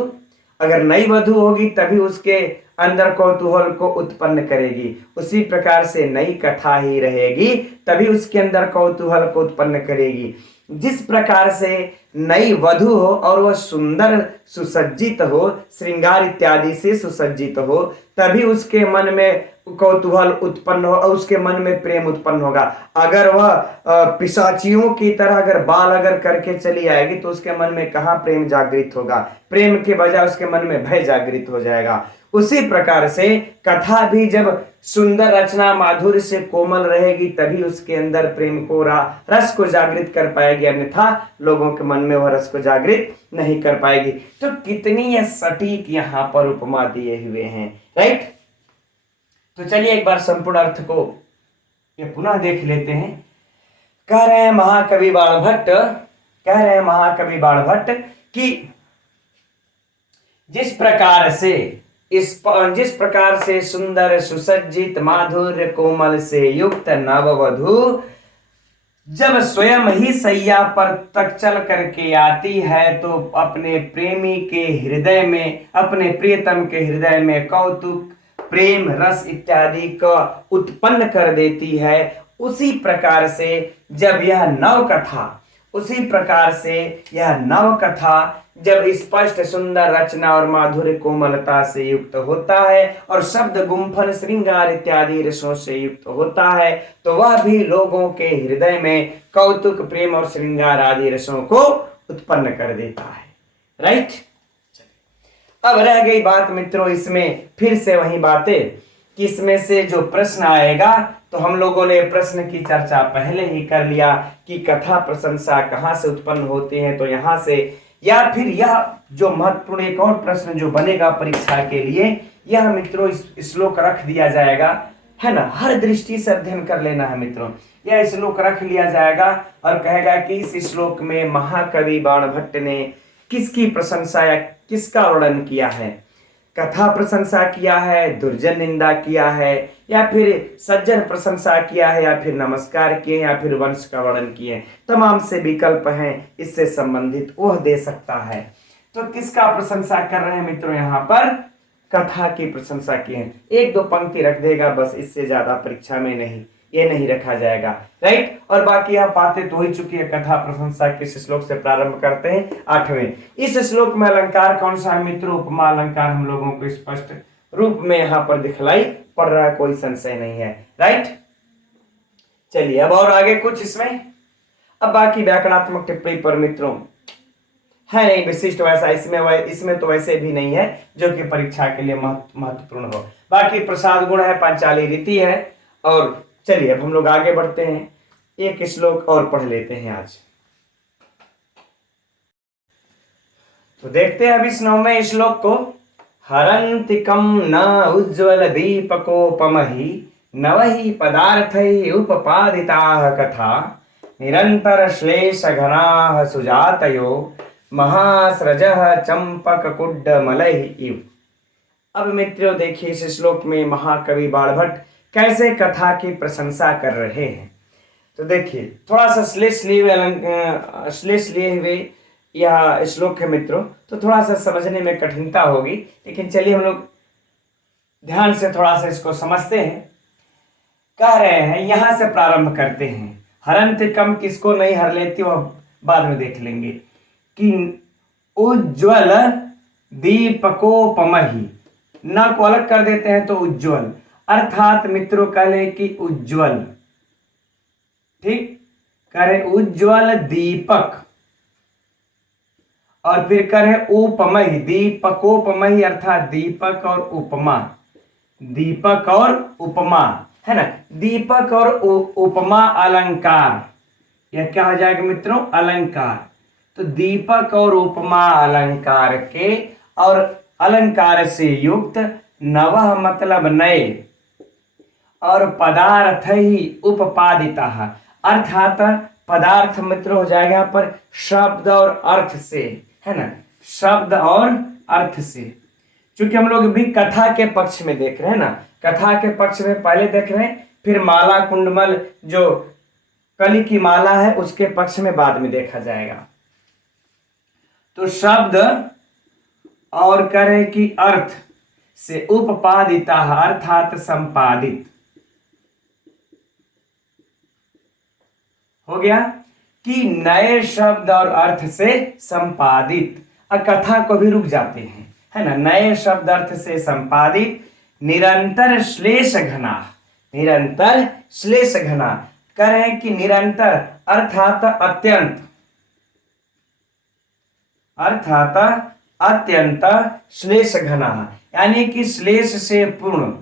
अगर नई वधु होगी तभी उसके अंदर कौतूहल को उत्पन्न करेगी, उसी प्रकार से नई कथा ही रहेगी तभी उसके अंदर कौतूहल को उत्पन्न करेगी। जिस प्रकार से नई वधु हो और वह सुंदर सुसज्जित हो, श्रृंगार इत्यादि से सुसज्जित हो, तभी उसके मन में कौतूहल उत्पन्न हो और उसके मन में प्रेम उत्पन्न होगा। अगर वह पिशाचियों की तरह अगर बाल अगर करके चली आएगी तो उसके मन में कहाँ प्रेम जागृत होगा, प्रेम के बजाय उसके मन में भय जागृत हो जाएगा। उसी प्रकार से कथा भी जब सुंदर रचना माधुर्य से कोमल रहेगी तभी उसके अंदर प्रेम को रस को जागृत कर पाएगी, अन्यथा लोगों के मन में वह रस को जागृत नहीं कर पाएगी। तो कितनी यह सटीक यहाँ पर उपमा दिए हुए हैं, राइट। तो चलिए एक बार संपूर्ण अर्थ को ये पुनः देख लेते हैं। कह रहे हैं महाकवि बाणभट्ट कि जिस प्रकार से सुंदर सुसज्जित माधुर्य कोमल से युक्त नववधु जब स्वयं ही सैया पर तक चल करके आती है तो अपने प्रेमी के हृदय में, अपने प्रियतम के हृदय में कौतुक, प्रेम, रस इत्यादि का उत्पन्न कर देती है, उसी प्रकार से यह नव कथा जब स्पष्ट सुंदर रचना और माधुर्य कोमलता से युक्त होता है और शब्द गुम्फन श्रृंगार इत्यादि रसों से युक्त होता है तो वह भी लोगों के हृदय में कौतुक, प्रेम और श्रृंगार आदि रसों को उत्पन्न कर देता है, राइट। अब रह गई बात मित्रों इसमें फिर से वही बातें कि इसमें से जो प्रश्न आएगा, तो हम लोगों ने प्रश्न की चर्चा पहले ही कर लिया कि कथा प्रशंसा कहाँ से उत्पन्न होते हैं, तो यहाँ से, या फिर यह जो महत्वपूर्ण एक और प्रश्न जो बनेगा परीक्षा के लिए, यह मित्रों श्लोक रख दिया जाएगा, है ना। हर दृष्टि से अध्ययन कर लेना है मित्रों। यह श्लोक रख लिया जाएगा और कहेगा कि इस श्लोक में महाकवि बाणभट्ट ने किसकी प्रशंसा या किसका वर्णन किया है, कथा प्रशंसा किया है, दुर्जन निंदा किया है, या फिर सज्जन प्रशंसा किया है, या फिर नमस्कार किए, या फिर वंश का वर्णन किए। तमाम से विकल्प हैं, इससे संबंधित वह दे सकता है। तो किसका प्रशंसा कर रहे हैं मित्रों, यहाँ पर कथा की प्रशंसा की है। एक दो पंक्ति रख देगा बस, इससे ज्यादा परीक्षा में नहीं, ये नहीं रखा जाएगा, राइट। और बाकी यह बातें तो हो ही चुकी है। कथा प्रशंसा किस श्लोक से प्रारंभ करते हैं, 8वें। इस श्लोक में अलंकार कौन सा है मित्रों, उपमा अलंकार हम लोगों को स्पष्ट रूप में यहाँ पर दिखलाई पड़ रहा है, कोई संशय नहीं है, राइट। चलिए अब और आगे कुछ इसमें। अब बाकी व्याकरणात्मक टिप्पणी पर मित्रों है नहीं विशिष्ट वैसा, इसमें तो वैसे भी नहीं है जो कि परीक्षा के लिए महत्वपूर्ण हो। बाकी प्रसाद गुण है, पांचाली रीति है। और चलिए अब हम लोग आगे बढ़ते हैं, एक श्लोक और पढ़ लेते हैं आज। तो देखते हैं अब इस 9वें श्लोक को। हरन्तिकं न उज्ज्वल दीपकोपमहि नवहि पदार्थै उपपादिताः कथा निरंतर श्लेष घनाः सुजातयो महास्रजः चंपककुड्डमलैः इव। अब मित्रों देखिए इस श्लोक में महाकवि बाणभट्ट कैसे कथा की प्रशंसा कर रहे हैं। तो देखिए थोड़ा सा श्लेष लिए हुए यह श्लोक है मित्रों, तो थोड़ा सा समझने में कठिनता होगी, लेकिन चलिए हम लोग ध्यान से थोड़ा सा इसको समझते हैं। कह रहे हैं, यहां से प्रारंभ करते हैं। हरन्तिकम किसको नहीं हर लेती वह बाद में देख लेंगे कि उज्ज्वल दीपकोपमहि, न को अलग कर देते हैं तो उज्ज्वल, अर्थात मित्रों कह ले कि उज्ज्वल, ठीक, करे उज्ज्वल दीपक, और फिर करे उपमहि, दीपकोपमहि अर्थात दीपक और उपमा, दीपक और उपमा, है ना। दीपक और उपमा अलंकार, यह क्या हो जाएगा मित्रों, अलंकार। तो दीपक और उपमा अलंकार के, और अलंकार से युक्त, नवः मतलब नए, और पदार्थ ही उपपादिता, अर्थात पदार्थ मित्र हो जाएगा यहाँ पर शब्द और अर्थ से, है ना, शब्द और अर्थ से। चूंकि हम लोग भी कथा के पक्ष में देख रहे हैं ना, कथा के पक्ष में पहले देख रहे हैं, फिर माला कुंडमल जो कली की माला है उसके पक्ष में बाद में देखा जाएगा। तो शब्द और करें कि अर्थ से उपपादिता अर्थात संपादित हो गया, कि नए शब्द और अर्थ से संपादित। कथा को भी रुक जाते हैं, है ना, नए शब्द अर्थ से संपादित, निरंतर श्लेष घना, निरंतर श्लेष घना, करें कि निरंतर अर्थात अत्यंत, अर्थात अत्यंत श्लेष घना, यानी कि श्लेष से पूर्ण,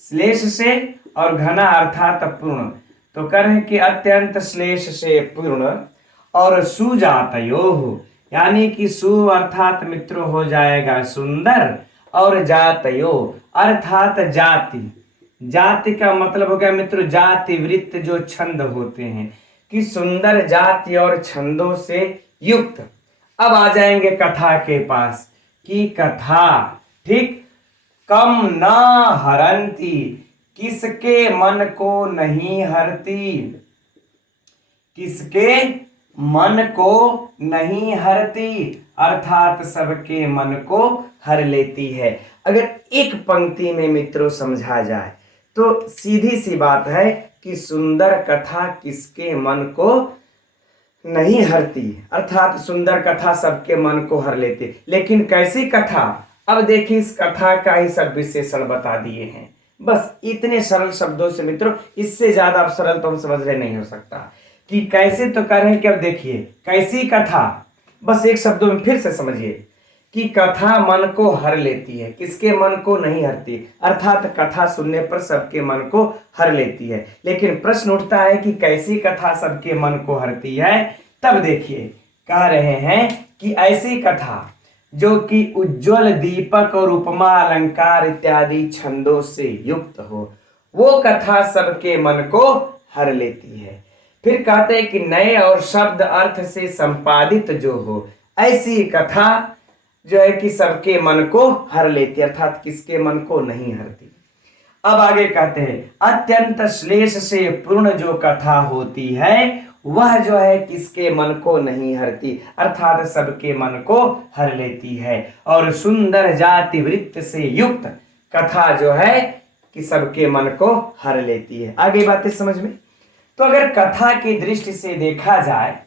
श्लेष से और घना अर्थात पूर्ण। तो करें कि अत्यंत श्लेष से पूर्ण, और सुजातयो, यानी कि सु अर्थात मित्रों हो जाएगा सुंदर, और जातयो अर्थात जाति, जाति का मतलब हो गया मित्रों जाति वृत्त जो छंद होते हैं, कि सुंदर जाति और छंदों से युक्त। अब आ जाएंगे कथा के पास, कि कथा, ठीक, कम न हरंती, किसके मन को नहीं हरती, किसके मन को नहीं हरती, अर्थात सबके मन को हर लेती है। अगर एक पंक्ति में मित्रों समझा जाए तो सीधी सी बात है कि सुंदर कथा किसके मन को नहीं हरती, अर्थात सुंदर कथा सबके मन को हर लेती। लेकिन कैसी कथा, अब देखिए इस कथा का ही सब विशेषण बता दिए हैं, बस इतने सरल शब्दों से मित्रों, इससे ज्यादा अब सरल तो हम समझ रहे नहीं हो सकता कि कैसे। तो कर रहे हैं कि अब देखिए कैसी कथा, बस एक शब्दों में फिर से समझिए कि कथा मन को हर लेती है, किसके मन को नहीं हरती, अर्थात कथा सुनने पर सबके मन को हर लेती है। लेकिन प्रश्न उठता है कि कैसी कथा सबके मन को हरती है। तब देखिए कह रहे हैं कि ऐसी कथा जो कि उज्जवल दीपक और उपमा अलंकार इत्यादि छंदों से युक्त हो, वो कथा सबके मन को हर लेती है। फिर कहते हैं कि नए और शब्द अर्थ से संपादित जो हो, ऐसी कथा जो है कि सबके मन को हर लेती, अर्थात किसके मन को नहीं हरती। अब आगे कहते हैं अत्यंत श्लेष से पूर्ण जो कथा होती है वह जो है किसके मन को नहीं हरती, अर्थात सबके मन को हर लेती है। और सुंदर जाति वृत्त से युक्त कथा जो है कि सबके मन को हर लेती है। आगे बातें समझ में। तो अगर कथा की दृष्टि से देखा जाए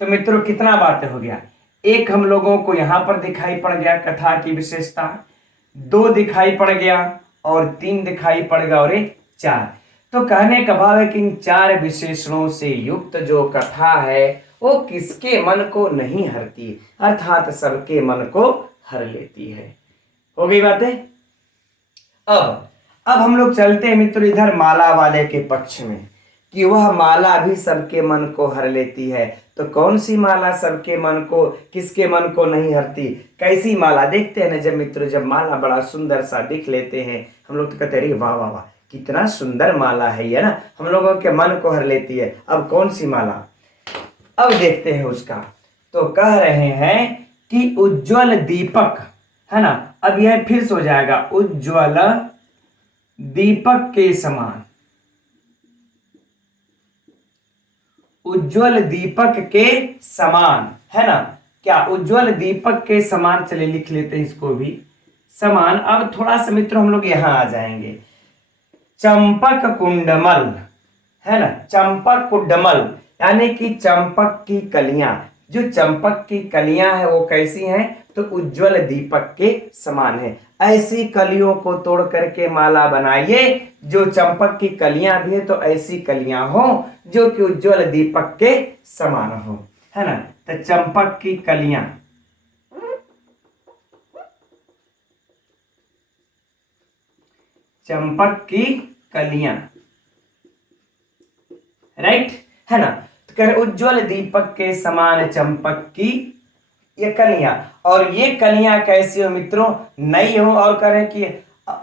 तो मित्रों कितना बातें हो गया, एक हम लोगों को यहां पर दिखाई पड़ गया कथा की विशेषता, दो दिखाई पड़ गया, और तीन दिखाई पड़ गया, और एक चार। तो कहने का भाव है कि इन चार विशेषणों से युक्त जो कथा है वो किसके मन को नहीं हरती, अर्थात सबके मन को हर लेती है। हो गई बातें। अब हम लोग चलते हैं मित्रों इधर माला वाले के पक्ष में, कि वह माला भी सबके मन को हर लेती है। तो कौन सी माला सबके मन को, किसके मन को नहीं हरती, कैसी माला। देखते हैं ना जब मित्रों, जब माला बड़ा सुंदर सा दिख लेते हैं हम लोग तो कहते हैं वाह वाह वाह कितना सुंदर माला है ये ना, हम लोगों के मन को हर लेती है। अब कौन सी माला, अब देखते हैं उसका। तो कह रहे हैं कि उज्जवल दीपक, है ना, अब यह फिर से हो जाएगा उज्जवल दीपक के समान, उज्जवल दीपक के समान, है ना, क्या उज्जवल दीपक के समान, चलिए लिख लेते हैं इसको भी समान। अब थोड़ा सा मित्रों हम लोग यहां आ जाएंगे, चंपक कुंडमल, है ना, चंपक कुंडमल, यानी कि चंपक की कलियां, जो चंपक की कलियां है वो कैसी हैं, तो उज्जवल दीपक के समान है। ऐसी कलियों को तोड़ करके माला बनाइए जो चंपक की कलियां भी है, तो ऐसी कलियां हो जो कि उज्जवल दीपक के समान हो, है ना। तो चंपक की कलियां, चंपक की कलियां, राइट, है ना। तो तो कह रहे उज्ज्वल दीपक के समान चंपक की ये कलियां, और ये कलियां कैसी हो मित्रों, नई हो, और कह रहे कि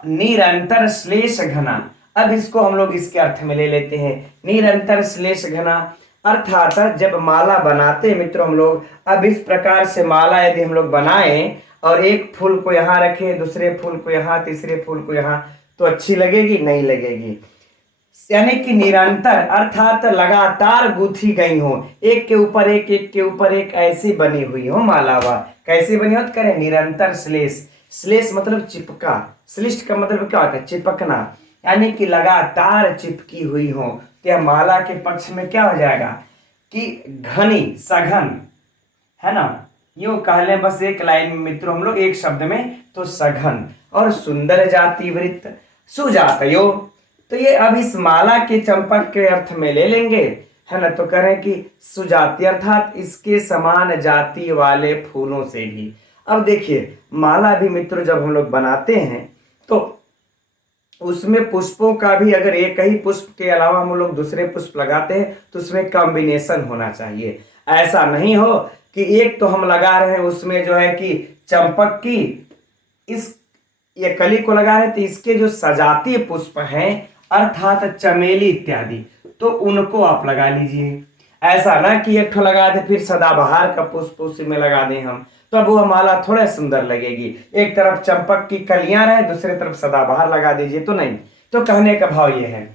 निरंतर श्लेष घना। अब इसको हम लोग इसके अर्थ में ले लेते हैं, निरंतर श्लेष घना अर्थात जब माला बनाते हैं मित्रों हम लोग, अब इस प्रकार से माला यदि हम लोग बनाए और एक फूल को यहाँ रखें, दूसरे फूल को यहाँ, तीसरे फूल को यहाँ, तो अच्छी लगेगी? नहीं लगेगी। यानी कि निरंतर अर्थात लगातार गूंथी गई हो, एक के ऊपर एक, एक के ऊपर एक, ऐसी बनी हुई हो माला। वह कैसी बनी हो? तो करें निरंतर श्लेष। श्लेष मतलब चिपका, श्लिष्ट का मतलब क्या होता है? चिपकना, यानी कि लगातार चिपकी हुई हो। तो यह माला के पक्ष में क्या हो जाएगा कि घनी, सघन, है ना। यूं कह लें बस एक लाइन में मित्रों हम लोग, एक शब्द में, तो सघन और सुंदर जाति वृत्त सुजातयो। तो ये अब इस माला के चंपक के अर्थ में ले लेंगे, है ना। तो कह रहे हैं कि सुजाति अर्थात इसके समान जाति वाले फूलों से भी। अब देखिए माला भी मित्रों जब हम लोग बनाते हैं तो उसमें पुष्पों का भी, अगर एक ही पुष्प के अलावा हम लोग दूसरे पुष्प लगाते हैं तो उसमें कॉम्बिनेशन होना चाहिए। ऐसा नहीं हो कि एक तो हम लगा रहे हैं उसमें जो है कि चंपक की इस ये कली को लगा रहे हैं, तो इसके जो सजातीय पुष्प हैं अर्थात चमेली इत्यादि, तो उनको आप लगा लीजिए। ऐसा ना कि एक ठो लगा दे फिर सदाबहार का पुष्प उसी में लगा दें हम, तो अब वह माला थोड़ा सुंदर लगेगी। एक तरफ चंपक की कलियां रहे, दूसरी तरफ सदाबहार लगा दीजिए, तो नहीं। तो कहने का भाव यह है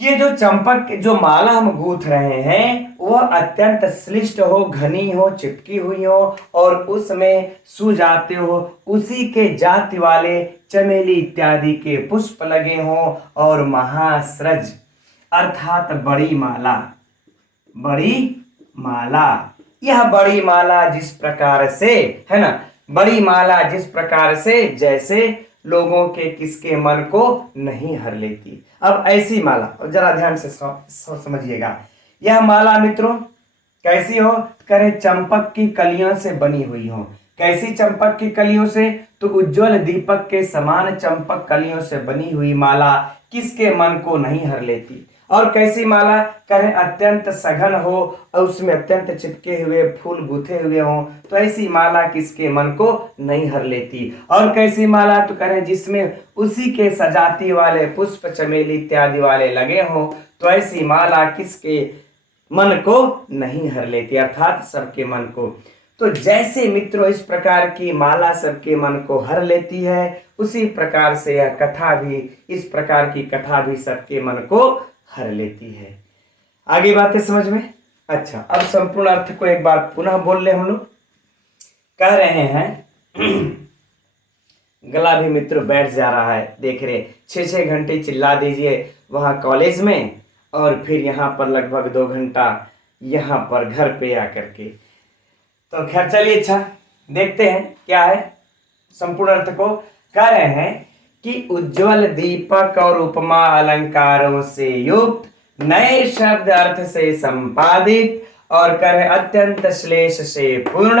कि ये जो चंपक जो माला हम गूंथ रहे हैं वह अत्यंत श्लिष्ट हो, घनी हो, चिपकी हुई हो, और उसमें सुजाते हो, उसी के जाति वाले चमेली इत्यादि के पुष्प लगे हों, और महासृज अर्थात बड़ी माला, बड़ी माला। यह बड़ी माला जिस प्रकार से, है ना, बड़ी माला जिस प्रकार से जैसे लोगों के किसके मन को नहीं हर लेती। अब ऐसी माला, और जरा ध्यान से समझिएगा, यह माला मित्रों कैसी हो? करें चंपक की कलियों से बनी हुई हो। कैसी चंपक की कलियों से? तो उज्जवल दीपक के समान चंपक कलियों से बनी हुई माला किसके मन को नहीं हर लेती। और कैसी माला? करें अत्यंत सघन हो और उसमें अत्यंत चिपके हुए फूल गुथे हुए हों, तो ऐसी माला किसके मन को नहीं हर लेती। और कैसी माला? तो करें जिसमें उसी के सजाती वाले पुष्प चमेली इत्यादि वाले लगे हों, तो ऐसी माला किसके मन को नहीं हर लेती, अर्थात सबके मन को। तो जैसे मित्रों इस प्रकार की माला सबके मन को हर लेती है, उसी प्रकार से यह कथा भी, इस प्रकार की कथा भी सबके मन को हर लेती है। आगे बातें समझ में? अच्छा, अब संपूर्ण अर्थ को एक बार पुनः बोल ले हम लोग। कह रहे हैं गला भी मित्रों बैठ जा रहा है, देख रहे 6-6 घंटे चिल्ला दीजिए वहां कॉलेज में, और फिर यहाँ पर लगभग 2 घंटा यहाँ पर घर पे आकर के। तो खैर चलिए, अच्छा देखते हैं क्या है संपूर्ण अर्थ को। कह रहे हैं कि उज्जवल दीपक और उपमा अलंकारों से युक्त, नए शब्द अर्थ से संपादित, और कह अत्यंत श्लेष से पूर्ण,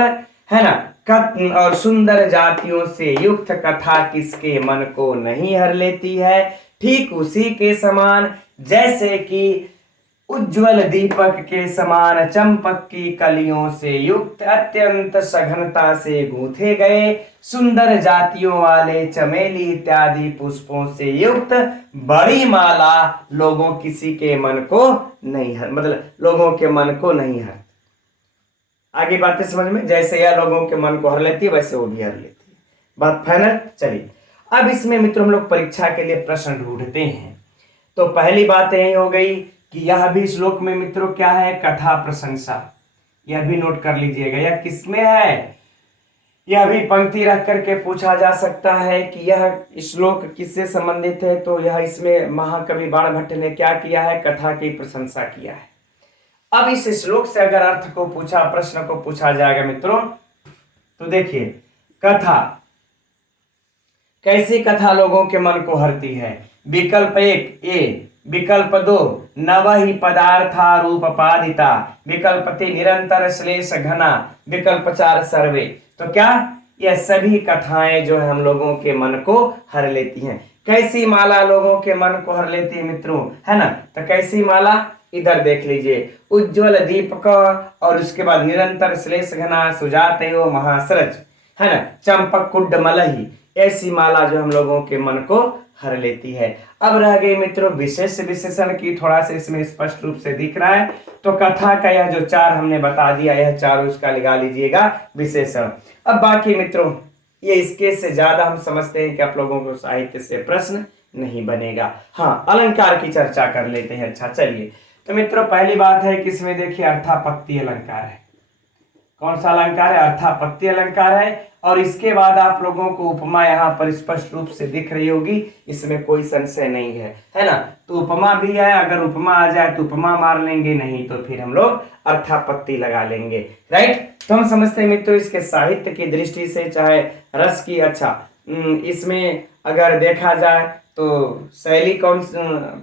है ना, और सुंदर जातियों से युक्त कथा किसके मन को नहीं हर लेती है। ठीक उसी के समान जैसे कि उज्ज्वल दीपक के समान चंपक की कलियों से युक्त, अत्यंत सघनता से गूंथे गए, सुंदर जातियों वाले चमेली इत्यादि पुष्पों से युक्त बड़ी माला लोगों किसी के मन को नहीं हर, मतलब लोगों के मन को नहीं हर। आगे बातें समझ में? जैसे यह लोगों के मन को हर लेती है वैसे वो भी हर लेती है। बात फाइनल? चलिए अब इसमें मित्रों हम लोग परीक्षा के लिए प्रश्न ढूंढते हैं। तो पहली बात यही हो गई कि यह भी श्लोक में मित्रों क्या है? कथा प्रशंसा। यह भी नोट कर लीजिएगा, यह किसमें है? यह भी पंक्ति रख करके पूछा जा सकता है कि यह श्लोक किससे संबंधित है। तो यह इसमें महाकवि बाणभट्ट ने क्या किया है? कथा की प्रशंसा किया है। अब इस श्लोक से अगर अर्थ को पूछा, प्रश्न को पूछा जाएगा मित्रों, तो देखिए कथा, कैसी कथा लोगों के मन को हरती है? विकल्प 1 ए, विकल्प 2 नवहि पदार्था रूपपादिता, विकल्प 3 निरंतर श्लेष घना, विकल्प 4 सर्वे। तो क्या यह सभी कथाएं जो है हम लोगों के मन को हर लेती हैं। कैसी माला लोगों के मन को हर लेती है मित्रों, है ना? तो कैसी माला? इधर देख लीजिए, उज्ज्वल दीपक और उसके बाद निरंतर श्लेष घना सुजाते हो महासरज, है ना, चंपक कुड्ड मलही, ऐसी माला जो हम लोगों के मन को हर लेती है। अब रह गई मित्रों विशेष विशेषण की, थोड़ा सा इसमें स्पष्ट रूप से दिख रहा है, तो कथा का यह जो 4 हमने बता दिया, यह 4 उसका लगा लीजिएगा विशेषण। अब बाकी मित्रों ये इसके से ज्यादा हम समझते हैं कि आप लोगों को साहित्य से प्रश्न नहीं बनेगा। हाँ, अलंकार की चर्चा कर लेते हैं। अच्छा चलिए, तो मित्रों पहली बात है कि इसमें देखिए अर्थापत्ति अलंकार है। कौन सा अलंकार है? अर्थापत्ति अलंकार है। और इसके बाद आप लोगों को उपमा यहाँ पर स्पष्ट रूप से दिख रही होगी, इसमें कोई संशय नहीं है ना। तो उपमा भी है, अगर उपमा आ जाए तो उपमा मार लेंगे, नहीं तो फिर हम लोग अर्थापत्ति लगा लेंगे। राइट, तो हम समझते हैं मित्रों इसके साहित्य की दृष्टि से, चाहे रस की, अच्छा इसमें अगर देखा जाए तो शैली कौन,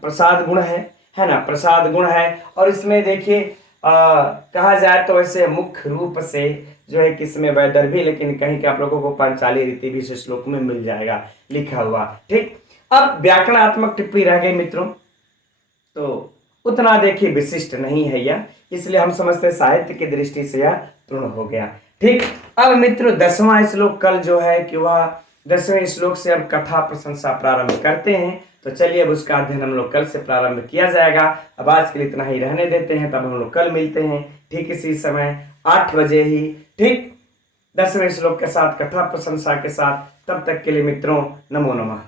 प्रसाद गुण है ना, प्रसाद गुण है। और इसमें देखिए कहा जाए तो वैसे मुख्य रूप से जो है किसमें वैदर्भी, लेकिन कहीं के आप लोगों को पांचाली रीति भी श्लोक में मिल जाएगा लिखा हुआ। ठीक, अब व्याकरणात्मक टिप्पणी रह गई मित्रों, तो उतना देखिए विशिष्ट नहीं है यह, इसलिए हम समझते साहित्य की दृष्टि से यह पूर्ण हो गया। ठीक, अब मित्रों 10वां श्लोक कल जो है कि वह 10वें श्लोक से अब कथा प्रशंसा प्रारंभ करते हैं। तो चलिए अब उसका अध्ययन हम लोग कल से प्रारंभ किया जाएगा। अब आज के लिए इतना ही रहने देते हैं, तब हम लोग कल मिलते हैं ठीक इसी समय 8 बजे ही, ठीक 10वें श्लोक के साथ, कथा प्रशंसा के साथ। तब तक के लिए मित्रों नमो नमः।